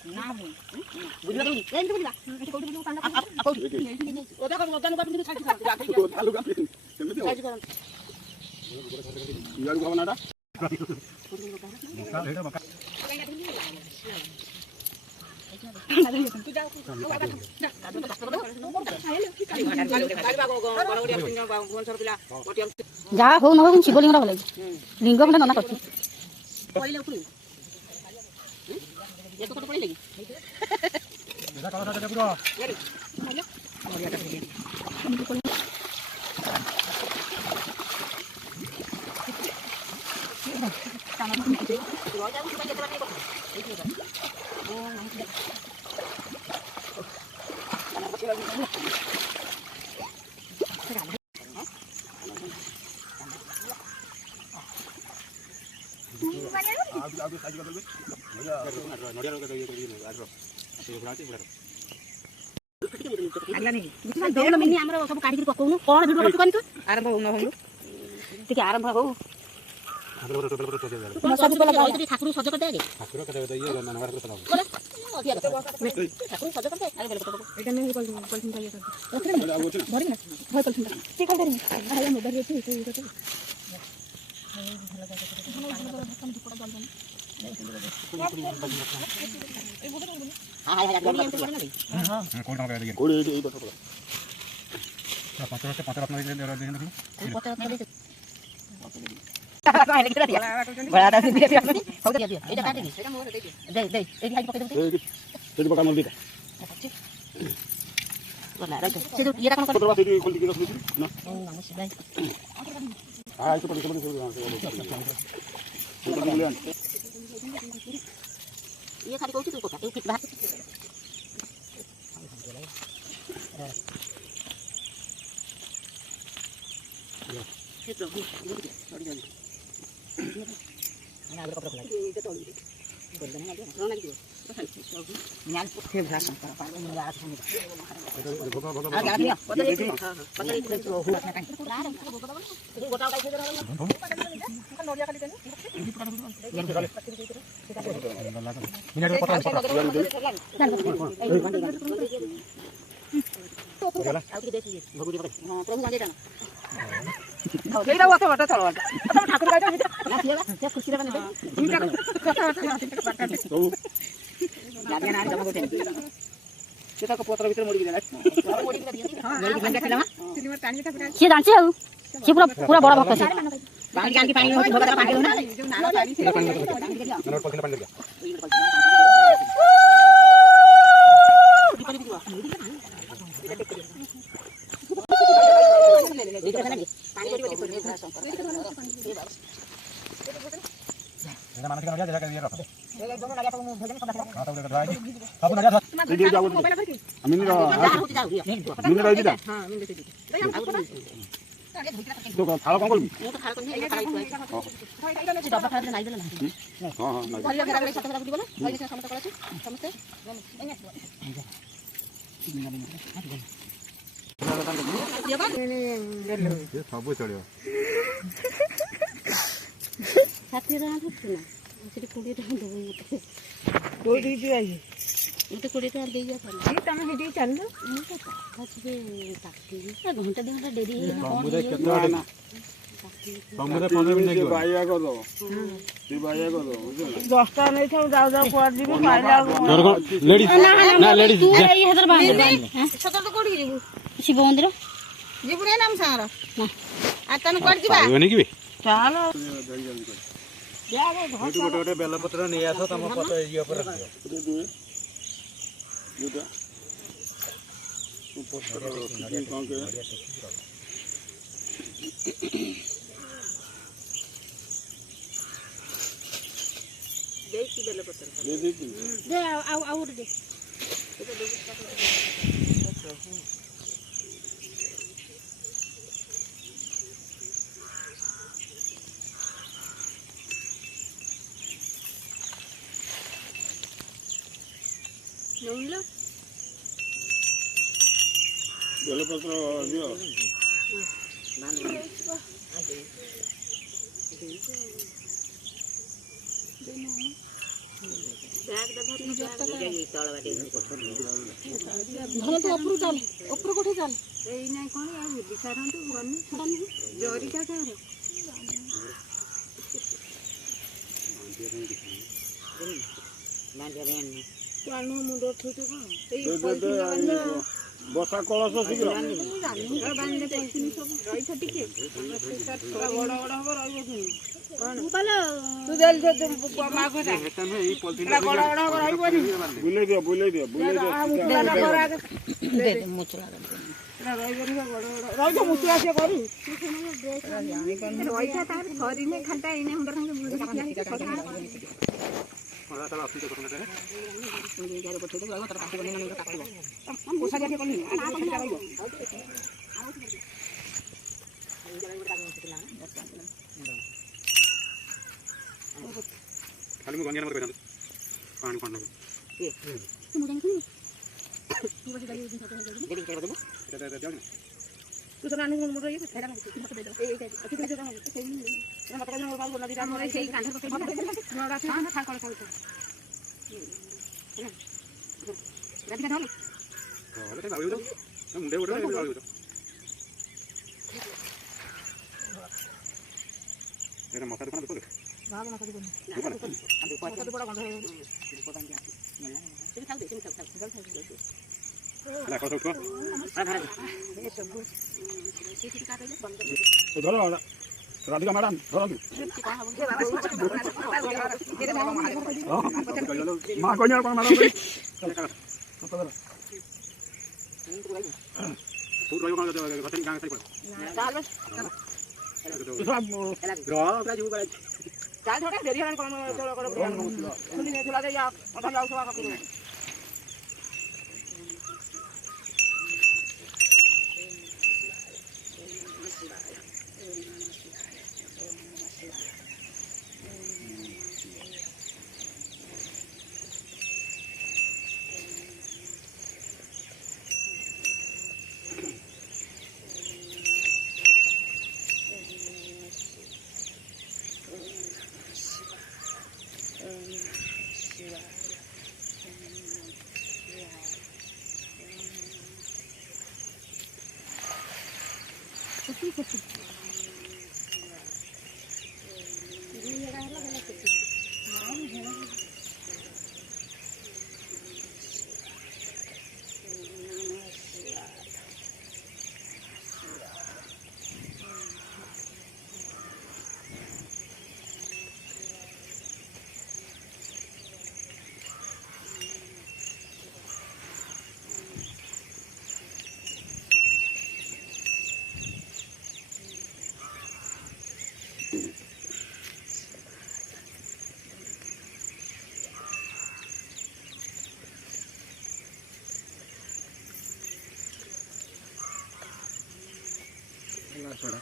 ନା ବୁଝିଲା ତ ଏମିତି ବୁଝିଲା ଏଠି କୋଉଠି ବୁଝିବୁ କାଣ୍ଡ କୋଉଠି ଓଦା କର ଓଦା ନବା କିନ୍ତୁ ଛାଡି ଛାଡି ଆଲୁ ଗାଁ ସେମିତି ଛାଡି କର ଇଆଡୁ ଖାବ ନାଟା ଏଇଟା ବକା ଯାହା ହଉ ନ ହଉ ଶିବଲିଙ୍ଗଟା ଭଲ ଲାଗେ ଲିଙ୍ଗ ଖଣ୍ଡେ ନନା କରୁଛି सब काढ़ी पकाउनु कौन भिडियो करछु कनि आरंभ हो न हो ठीक आरंभ हो सब पला ठाकुर सज कर दे ठाकुर कर दे ये ननवर कर सज ठाकुर सज कर दे आगे बोले एटा नहीं पॉलिथिन चाहिए सर भरी ना होय पॉलिथिन ठीक कर दे आया मोबाइल रे ठीक है तो ये खाली कहू तू कथा फिट बात हे तो छोड़ी जानी मैं आगे कपड़ा खोला ये तो तोड़ी बोल देना ना रोना दियो न्याल फिर भाषण कर पाले में आ था आ जा दिया पता नहीं हो अपना टाइम गोटा का इधर नोडिया खाली देना मिनट में पता सी जानसी सी पूरा पूरा बड़ा भक्त है पानी कान की पानी में भगत पानी हो ना जो नाला पानी से पानी नोट पकड़ पानी लग ये माना के नडिया जगह के ये रख ये दोनों नडिया को भेजने सब हां तो लगा दे अब नडिया दे जाओ अमीन रो अमीन रो दिदा हां अमीन दे दे तो थाला कौन करबी ये तो थाला कोन ये थाला तो डब्बा थाला नहीं देला ना हां हां भरिया घेरा में सात बुडी बोला भाई से समस्त करछ समस्त ये सब चलियो साथी रा ना ସେଠି 20 ଟଙ୍କା ଦେବୁ କୋଉଠି ଯିବା ମତେ 20 ଟଙ୍କା ଦେଇ ଯା ତମେ ସେଠି ଚାଲ ମୁଁ ତ ପାଖରେ ତାକି ଘଣ୍ଟା ଦି ଘଣ୍ଟା ଡେରି ସମୁଦ୍ର କେତେ ନା ସମୁଦ୍ର 15 ମିନିଟ ଲାଗିବ ବାଇଆ କର ଦବ ତୁ ବାଇଆ କର ଦବ ବୁଝିଲ 10 ଟଙ୍କା ନେଇ ଥାଉ ଯାଉ ଯାଉ କୁଆଡେ ଯିବି ପାଇଲା ଲେଡିज ନା ଲେଡିज ଏଇ ହଜାର ବାନ୍ଧି ଛତର ତ କୋଉଠି ଯିବୁ ଶିବ ମନ୍ଦିର ଯିବୁ ରେ ନାମ ସାଙ୍ଗର ନା आ तन कोड जीवा आइबनी कि चलो गोटे गोटे बेल पत्र नहीं आसो तम पत्र ये पर रख दियो युदा पत्र कौन के दे की बेल पत्र दे आउ दे नौला बेलपत्र दियो नानी धन तो ऊपर चल ऊपर कोठे चल एई नै कोन आ बुद्धि सारंतु गन्नु जोरी का करे मांजरेन चालू मुंडो ठुटु को एई बसा कलश शीघ्र बांधे पंचमी सब रही छ टिके बड़ बड़ हो रही पुनी कोन बोलो तू जल जे मागो जा ई पॉलिथिन बड़ बड़ हो रही पुनी बुले दियो मुचला कर आगे दे मुचला कर रही बड़ रही तो मुचला से करू रही था तार थरी में खंटा इने हुंडर संगे होला तला असली तो कोन मुझे जारे पछे तो तर काटी बने न काटबो हम गोसा जाके कोनी आ कोनी जाइबो खाली मु गंगा मत पानी कोन ए तू मुझे नहीं तू बस जाइए दिन खाते देख के बताबो दे तू तो नानी मुझे ये फेरा में तू दे दो ए अच्छी तरह से काम सही नहीं मैं मतलब मोबाइल बोलना दिया मोरे सही कांधर पे नोड़ा था था कल कल राधिका ढाल होले ते बाबू तो मुंडे उड़े बाबू तो मेरा मसा दुकान देखो बाबा मसा दुकान हम देखो तो बड़ा गंध है देखो टाइम क्या मिलना है चल चल ना को तो आ घर ये सब ठीक काट दे बंद तो धरो राधिका मैडम धरो मां को नहीं कोन मैडम तू रोयो कोन गथन गांग सही पड़ चल तो सब ग्रह का जीव का चल थोड़ा देरी हन कोन चलो करो सुनी ने चला दे या अधा जाओ सवा का करो छोड़ा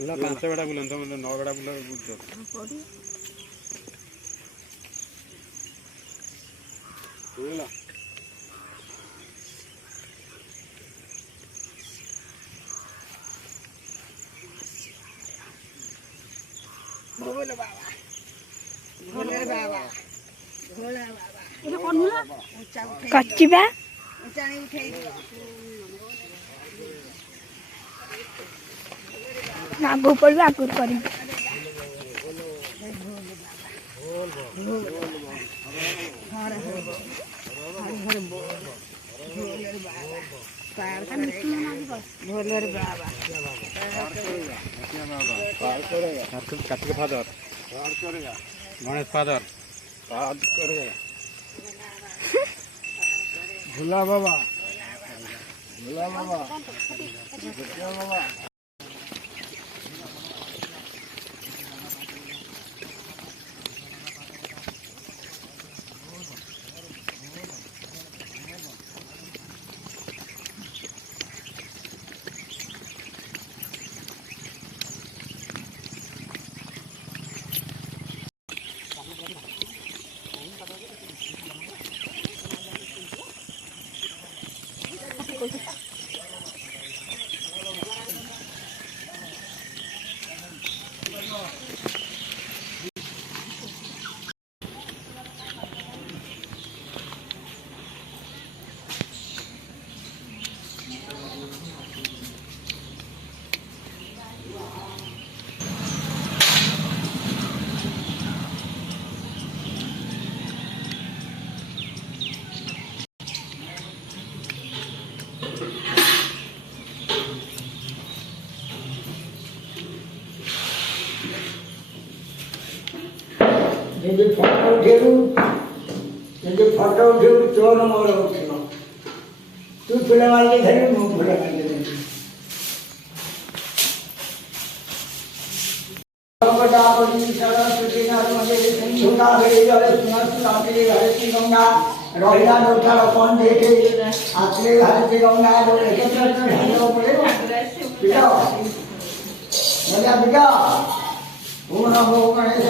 ಎಲ್ಲ ಪಾಂಚ ಬೇಡ बुलंद मतलब 9 बेड़ा बुला बुझो पड़ी बोला बोल बाबा भोले बाबा भोला बाबा ये कौन हुआ कच्ची बा ऊंचा नहीं उठाई आगो पड़े आगो करी भोलर बाबा कार्तिक फादर गणेश फादर भोला बाबा भोला बाबा भोला बाबा ଯଦି ଫଟୋ ଉଠେଇବୁ ତୋର ମୋର ଉଠିବ ତୁ ଫୁଲ ମାରିକି ଧରିବୁ ମୁଁ ଫୁଲ ମାରିକି ଧରିବି ରହିଲା ଲୋଟାଳ କଣ ଦେଖେ ଆସିଲେ ଭାରତୀ ଗଙ୍ଗା ପିଲା पूर्ण गणेश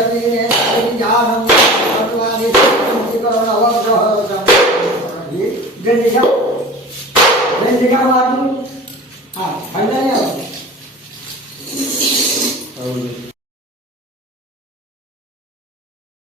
हाँ